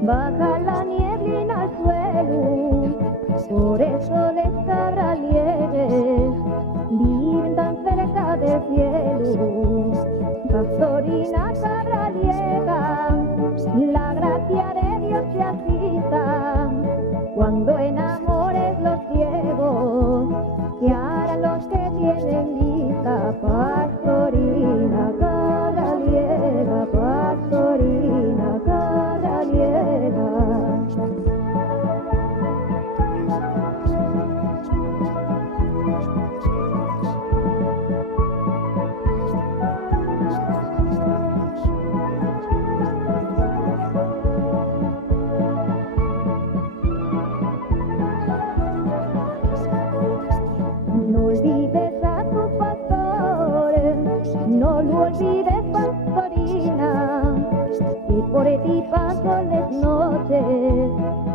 Baja la nieblina al suelo, por eso les cabralieres viven tan cerca del cielo. Pastorina cabraliega, la gracia de Dios te asista, cuando enamores los ciegos, que harán los que tienen vista. Pastorina cabraliega, pastorina cabraliega. No olvides a tu pastor, no lo olvides, pastorina, que por ti paso las noches,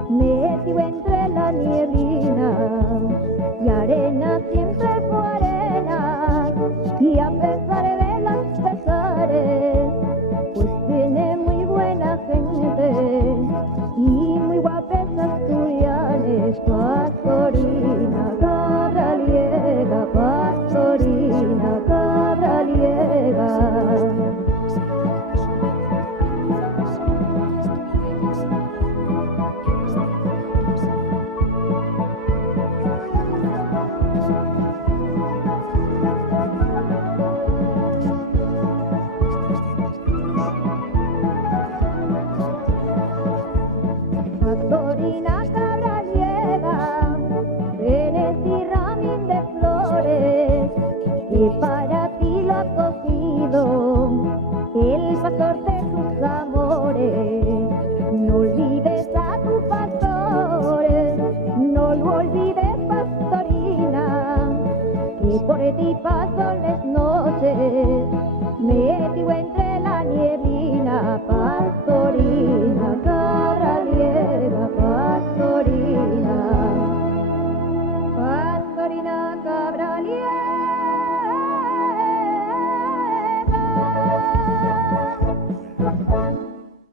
metido entre la nieblina, y arena siempre fue arena, y a pesar de las pesares, pues tiene muy buena gente, y muy guapes asturianes. Pastorina cabraliega, pastorina cabraliega. Pastorina cabraliega, tienes y ramín de flores, que para ti lo ha cogido el pastor de tus amores. No olvides a tu pastor, no lo olvides, pastorina, que por ti paso las noches, metido entre